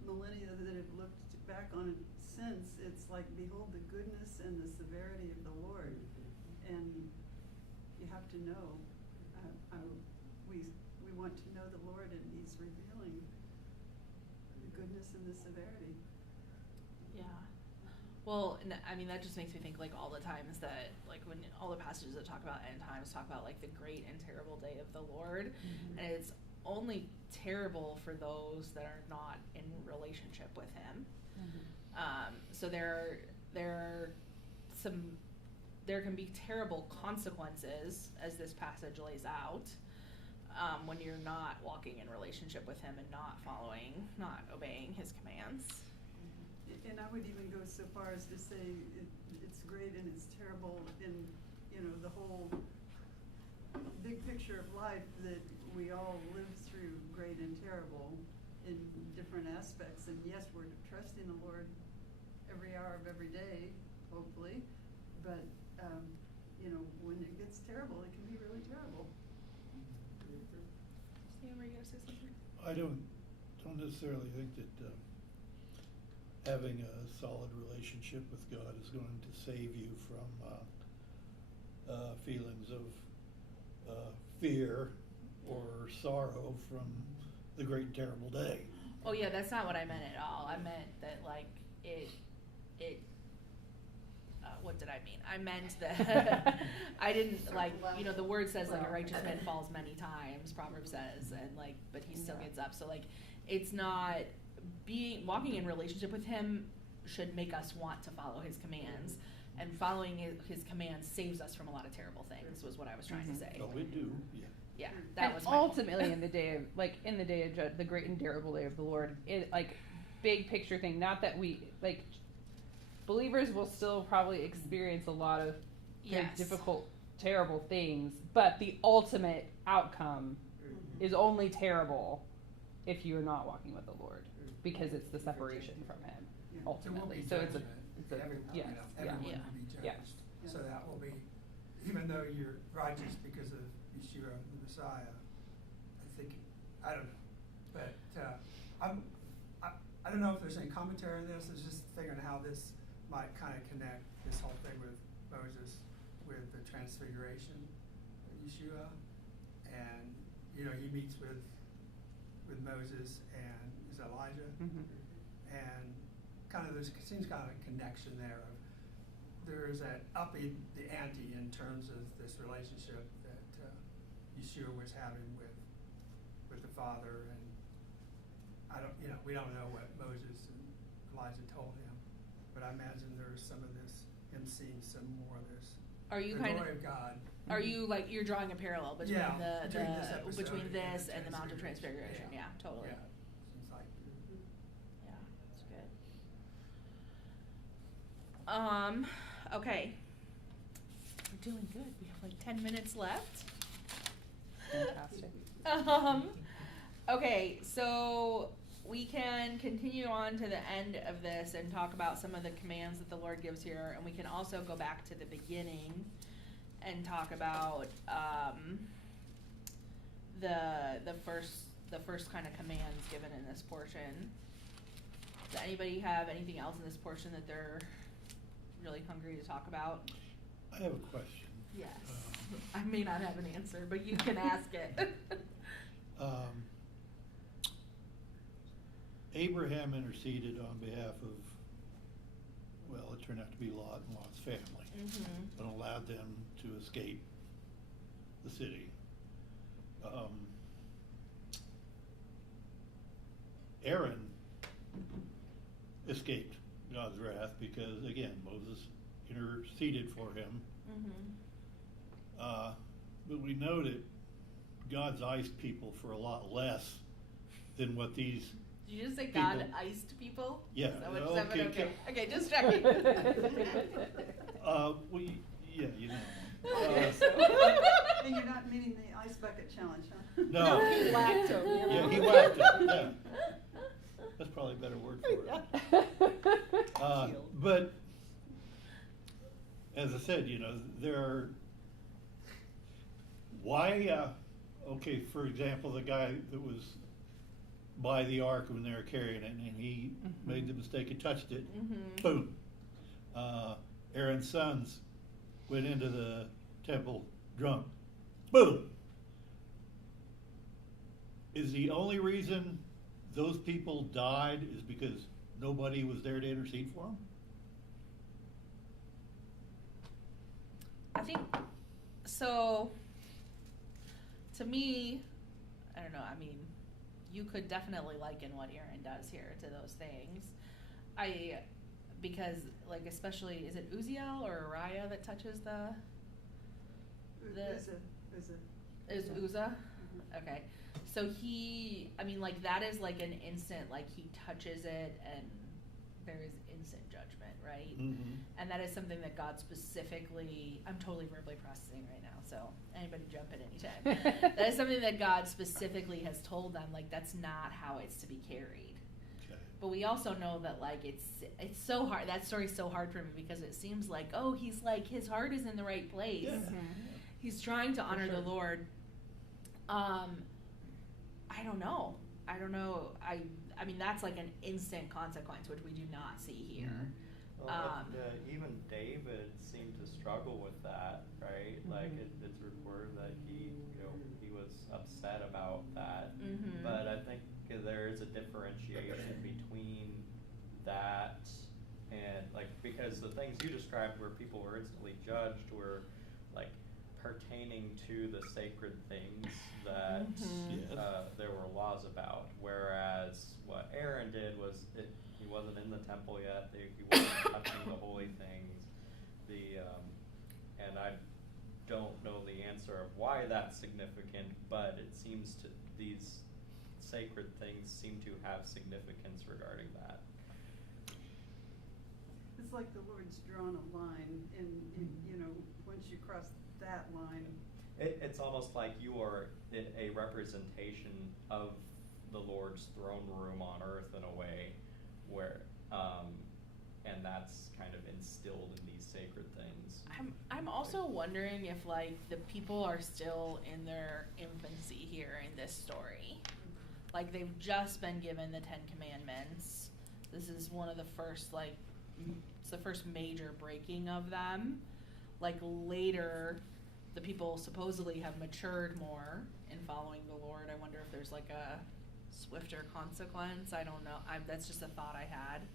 millennia that have looked back on it since, it's like, behold the goodness and the severity of the Lord. And you have to know, we want to know the Lord, and He's revealing the goodness and the severity. Yeah. Well, I mean, that just makes me think, like, all the times that, like, when all the passages that talk about end times talk about, like, the great and terrible day of the Lord, and it's only terrible for those that are not in relationship with Him. So there can be terrible consequences, as this passage lays out, when you're not walking in relationship with Him and not obeying His commands. And I would even go so far as to say it's great and it's terrible in, the whole big picture of life, that we all live through great and terrible in different aspects. And yes, we're trusting the Lord every hour of every day, hopefully. But, when it gets terrible, it can be really terrible. Sam, were you going to say something? I don't necessarily think that having a solid relationship with God is going to save you from feelings of fear or sorrow from the great and terrible day. Oh yeah, that's not what I meant at all. I meant that, like, what did I mean? I meant that I didn't, like, the word says, like, a righteous man falls many times, Proverbs says, and, like, but he still gets up. So, like, it's not walking in relationship with Him should make us want to follow His commands, and following His commands saves us from a lot of terrible things, was what I was trying to say. Oh, we do, yeah. Yeah, that and was my ultimately in the day of the great and terrible day of the Lord, it, like, big picture thing, not that we, like, believers will still probably experience a lot of very difficult, terrible things, but the ultimate outcome is only terrible if you're not walking with the Lord, because it's the separation from Him, ultimately. So it's a everyone, yes, everyone yeah. will be judged. Yeah. So that will be, even though you're righteous because of Yeshua, the Messiah, I don't know, but I don't know if there's any commentary on this. I was just figuring how this might kind of connect this whole thing with Moses, with the transfiguration of Yeshua, and he meets with Moses and is Elijah, and kind of seems kind of a connection there. There is that upping the ante in terms of this relationship that Yeshua was having with the Father, and we don't know what Moses and Elijah told him, but I imagine there's some of this, him seeing some more of this. Are you the kind glory of? of God. Are you, like, you're drawing a parallel between between this and the Mount of Transfiguration? Yeah, totally. Yeah, seems like. Yeah, that's good. Okay. We're doing good. We have like 10 minutes left. Fantastic. Okay, so we can continue on to the end of this and talk about some of the commands that the Lord gives here, and we can also go back to the beginning and talk about the first kind of commands given in this portion. Does anybody have anything else in this portion that they're really hungry to talk about? I have a question. Yes. I may not have an answer, but you can ask it. Abraham interceded on behalf of, well, it turned out to be Lot and Lot's family, and allowed them to escape the city. Aaron escaped God's wrath because, again, Moses interceded for him. But we know that God's iced people for a lot less than what these. Did you just say God people- iced people? Yeah. Is that what Okay, okay. Okay, just checking. Yeah, you know. Okay, so, and you're not meeting the ice bucket challenge, huh? No. He whacked him, you know? Yeah, he whacked him, yeah. That's probably a better word for it. But, as I said, there are, why, okay, for example, the guy that was by the ark when they were carrying it, and he made the mistake and touched it, boom. Aaron's sons went into the temple drunk, boom. Is the only reason those people died is because nobody was there to intercede for them? I think so. To me, I don't know. I mean, you could definitely liken what Aaron does here to those things. Because like especially, is it Uziel or Uriah that touches the? Is Uzzah? Okay. So I mean, like that is like an instant, like he touches it and there is instant judgment, right? And that is something that God specifically, I'm totally verbally processing right now, so anybody jump in anytime. That is something that God specifically has told them, like that's not how it's to be carried. Okay. But we also know that like it's so hard, that story's so hard for me because it seems like, oh, he's like, his heart is in the right place. Yeah. He's trying to honor the Lord. I don't know. I mean, that's like an instant consequence, which we do not see here. Well, even David seemed to struggle with that, right? Like it's reported that he was upset about that. But I think there is a differentiation between that and like, because the things you described where people were instantly judged were like pertaining to the sacred things that there were laws about, whereas what Aaron did was he wasn't in the temple yet, he wasn't touching the holy things, and I don't know the answer of why that's significant, but it seems to, these sacred things seem to have significance regarding that. It's like the Lord's drawn a line, and once you cross that line. It's almost like you are a representation of the Lord's throne room on earth in a way, where, and that's kind of instilled in these sacred things. I'm also wondering if like the people are still in their infancy here in this story. Like they've just been given the 10 Commandments. This is one of the first it's the first major breaking of them. Like later, the people supposedly have matured more in following the Lord. I wonder if there's like a swifter consequence. I don't know. That's just a thought I had.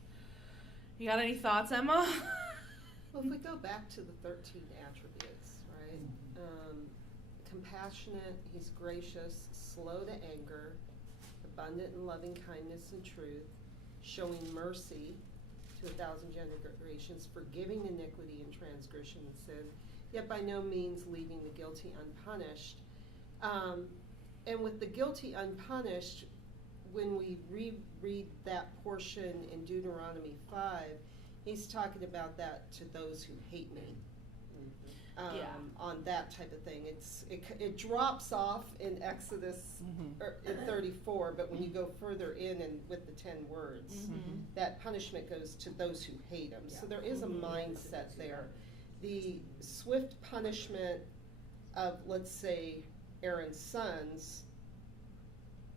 You got any thoughts, Emma? Well, if we go back to the 13 attributes, right? Compassionate, he's gracious, slow to anger, abundant in loving kindness and truth, showing mercy to 1,000 generations, forgiving iniquity and transgression and sin, yet by no means leaving the guilty unpunished. And with the guilty unpunished, when we reread that portion in Deuteronomy 5, he's talking about that to those who hate me. On that type of thing. It drops off in Exodus in 34, but when you go further in and with the 10 words, that punishment goes to those who hate him. So there is a mindset there. The swift punishment of, let's say, Aaron's sons,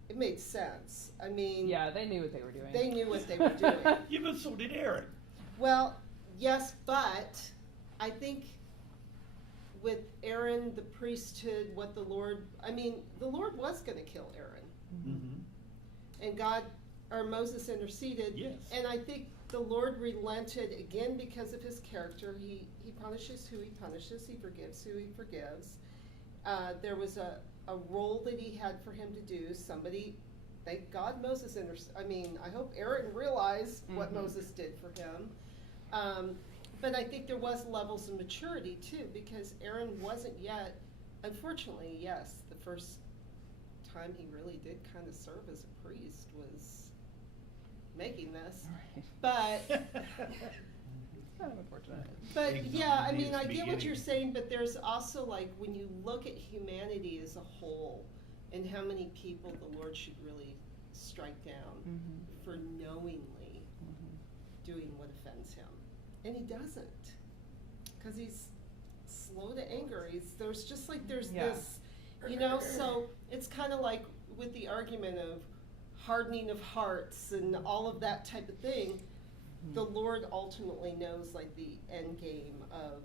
it made sense. I mean, yeah, they knew what they were doing. They knew what they were doing. Yeah, but so did Aaron. Well, yes, but I think with Aaron, the priesthood, the Lord was going to kill Aaron. And God or Moses interceded. Yes. And I think the Lord relented again because of his character. He punishes who he punishes. He forgives who he forgives. There was a role that he had for him to do. Somebody, thank God Moses I hope Aaron realized what Moses did for him. But I think there was levels of maturity too, because Aaron wasn't yet, unfortunately, yes, the first time he really did kind of serve as a priest was making this. Right. But Kind of unfortunate. But Ignorant yeah, I in mean, its I get what you're beginning. saying, but there's also like when you look at humanity as a whole and how many people the Lord should really strike down for knowingly doing what offends him. And he doesn't. Because he's slow to anger. There's just like there's this, so it's kind of like with the argument of hardening of hearts and all of that type of thing. The Lord ultimately knows like the end game of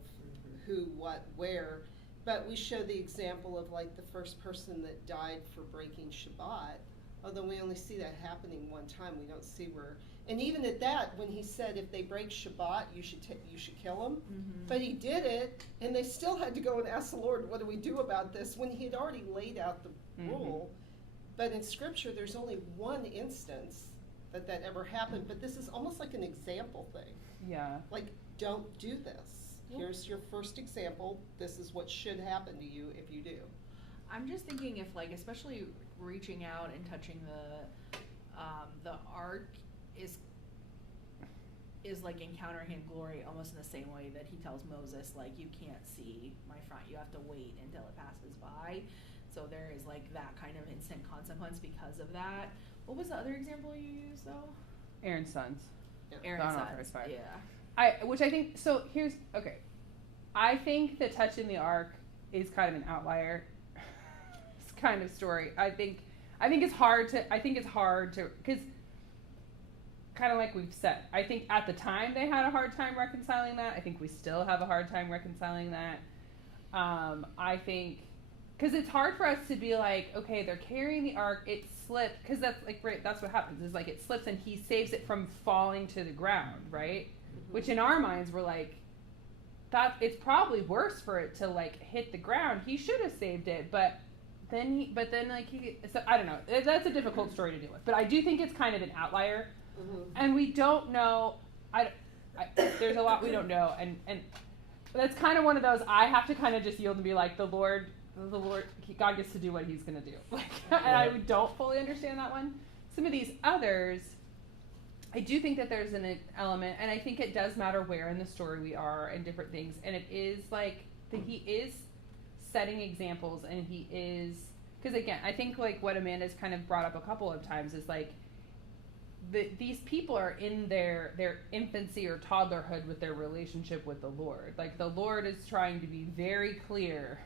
who, what, where, but we show the example of like the first person that died for breaking Shabbat, although we only see that happening one time. We don't see where, and even at that, when he said if they break Shabbat, you should kill them, but he did it, and they still had to go and ask the Lord, what do we do about this, when he had already laid out the rule. But in Scripture, there's only one instance that ever happened, but this is almost like an example thing. Yeah. Like, don't do this. Here's your first example. This is what should happen to you if you do. I'm just thinking if like, especially reaching out and touching the ark is like encountering in glory almost in the same way that he tells Moses, like, you can't see my front, you have to wait until it passes by. So there is like that kind of instant consequence because of that. What was the other example you used though? Aaron's sons. Aaron's Unauthorized sons. fire. Yeah. Which I think, so here's, okay. I think the touching the ark is kind of an outlier kind of story. I think it's hard to, because kind of like we've said, I think at the time they had a hard time reconciling that. I think we still have a hard time reconciling that. I think, because it's hard for us to be like, okay, they're carrying the ark, it slipped, because that's like, right, that's what happens, is like it slips and he saves it from falling to the ground, right? Which in our minds we're like, that it's probably worse for it to like hit the ground. He should have saved it, so I don't know. That's a difficult story to deal with, but I do think it's kind of an outlier, and we don't know. There's a lot we don't know, and that's kind of one of those. I have to kind of just yield and be like, the Lord, God gets to do what He's gonna do. Like, and I don't fully understand that one. Some of these others, I do think that there's an element, and I think it does matter where in the story we are and different things. And it is like that He is setting examples, and He is, because again, I think like what Amanda's kind of brought up a couple of times is like these people are in their infancy or toddlerhood with their relationship with the Lord. Like the Lord is trying to be very clear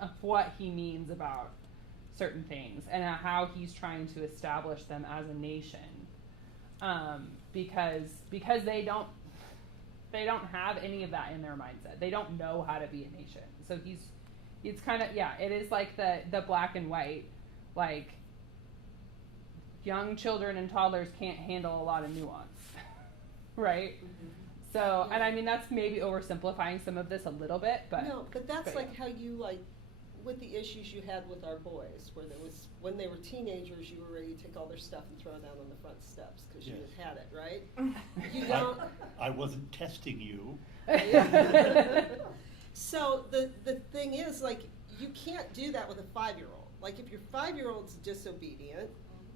of what He means about certain things and how He's trying to establish them as a nation. Because they don't have any of that in their mindset. They don't know how to be a nation. So it's kind of, it is like the black and white, like young children and toddlers can't handle a lot of nuance, right? So, and I mean, that's maybe oversimplifying some of this a little bit, but. No, but that's like how you like, with the issues you had with our boys, where there was, when they were teenagers, you were ready to take all their stuff and throw it down on the front steps because you had it, right? You don't. I wasn't testing you. So the thing is, like, you can't do that with a 5-year-old. Like, if your 5-year-old's disobedient,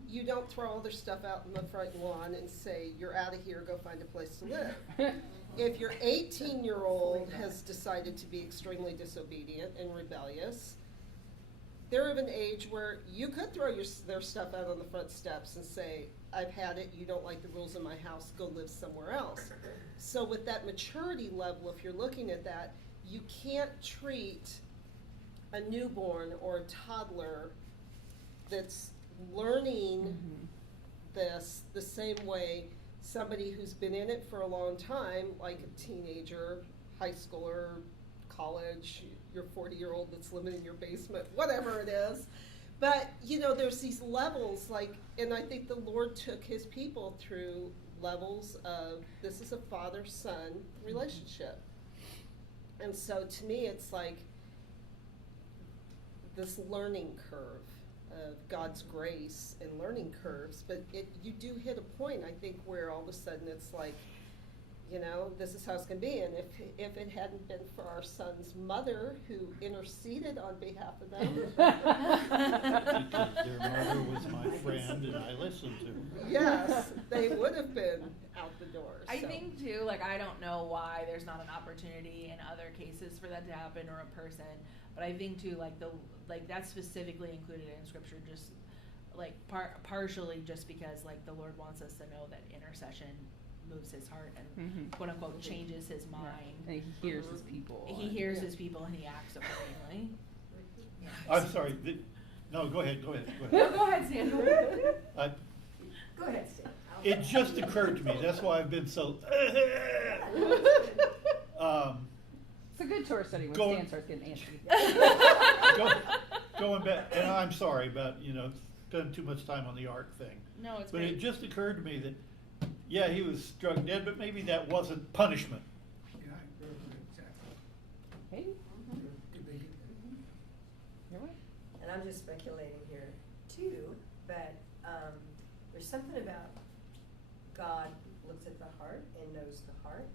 you don't throw all their stuff out in the front lawn and say, you're out of here, go find a place to live. If your 18-year-old has decided to be extremely disobedient and rebellious, they're of an age where you could throw their stuff out on the front steps and say, I've had it, you don't like the rules in my house, go live somewhere else. So with that maturity level, if you're looking at that, you can't treat a newborn or a toddler that's learning this the same way somebody who's been in it for a long time, like a teenager, high schooler, college, your 40-year-old that's living in your basement, whatever it is. But, you know, there's these levels, like, and I think the Lord took his people through levels of, this is a father-son relationship. And so to me, it's like this learning curve of God's grace and learning curves, but you do hit a point, I think, where all of a sudden it's like, you know, this is how it's gonna be, and if it hadn't been for our son's mother who interceded on behalf of them. Because their mother was my friend and I listened to her. Yes, they would have been out the door. I so. think too, like, I don't know why there's not an opportunity in other cases for that to happen or a person, but I think too, like that's specifically included in scripture, just like partially just because like the Lord wants us to know that intercession moves his heart and quote unquote changes his mind. And he hears his people. He hears his people and he acts accordingly. I'm sorry, no, go ahead. No, go ahead, Stan. Go ahead, Stan. It just occurred to me, that's why I've been so, It's a good Torah study when Going- Stan starts getting antsy. going back, and I'm sorry about, you know, spending too much time on the ark thing. No, it's But great. it just occurred to me that, yeah, he was struck dead, but maybe that wasn't punishment. Yeah, exactly. Hey, Could be. you're right. And I'm just speculating here too, but there's something about God looks at the heart and knows the heart.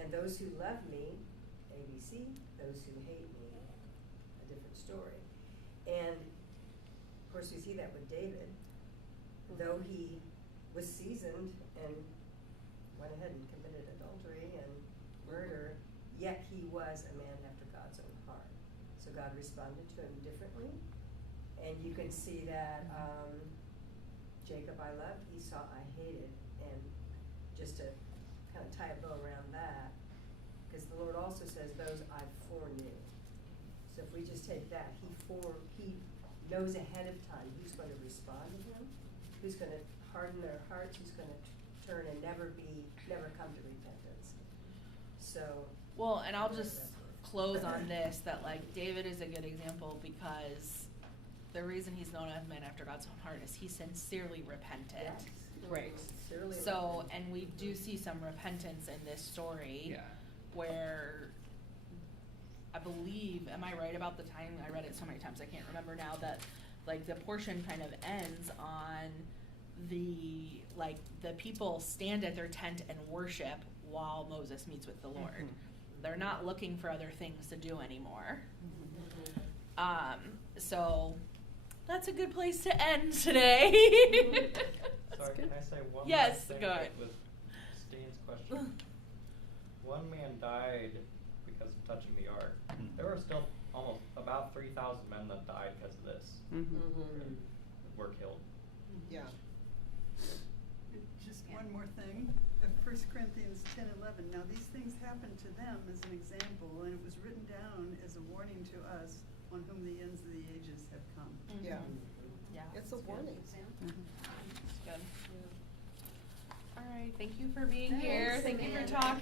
And those who love me, ABC, those who hate me, a different story. And of course we see that with David, though he was seasoned and went ahead and committed adultery and murder, yet he was a man after God's own heart. So God responded to him differently. And you can see that Jacob I loved, Esau I hated. And just to kind of tie a bow around that, because the Lord also says, those I foreknew. So if we just take that, he knows ahead of time who's going to respond to him, who's going to harden their hearts, who's going to turn and never come to repentance. So. Well, and I'll just close on this, that like David is a good example because the reason he's known as man after God's own heart is he sincerely repented. Yes. Right. Sincerely So, repented. and we do see some repentance in this story Yeah. where I believe, am I right about the time? I read it so many times I can't remember now, that like the portion kind of ends on the people stand at their tent and worship while Moses meets with the Lord. They're not looking for other things to do anymore. So that's a good place to end today. Sorry, can I say one Yes, more thing go ahead. with Stan's question? One man died because of touching the ark. There were still almost about 3,000 men that died because of this. Were killed. Yeah. Just one more thing, 1 Corinthians 10:11. Now these things happened to them as an example, and it was written down as a warning to us on whom the ends of the ages have come. Yeah. Yeah. It's a warning. It's good. All right. Thank you for being here. Thank you for talking.